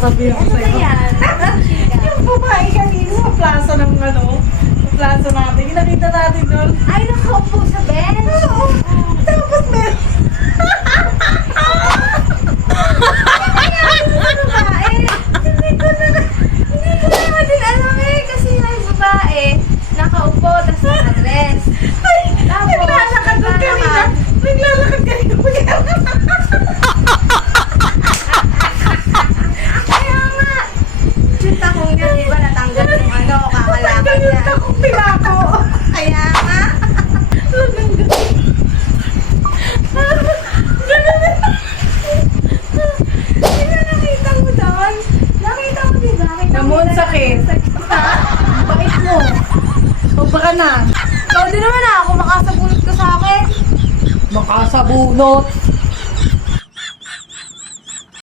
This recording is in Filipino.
sasabihin ko Ano ba sa'yo. yan? Yung babae kanina sa plaza ng ano, sa plaza natin, yung nakita natin doon. Ay, nakaupo sa bench. Oo. Tapos meron. Babae. Hindi ko naman din alam eh. Kasi yung babae, nakaupo, tapos naka-dress. Ay, Tapos, naglalakad doon kanina. naglalakad. Naglalakad kanina. Kaya nga. Yung takong yun, di ba, natanggal yung ano, kakalakad Ganyan niya. akong pinako. Kaya nga. Sino nakita mo doon? Nakita mo, di ba? Namon sakit. Ha? Bait mo. Sobra ka na. Ikaw din naman ako, makasabunot ka sa akin. Makasabunot.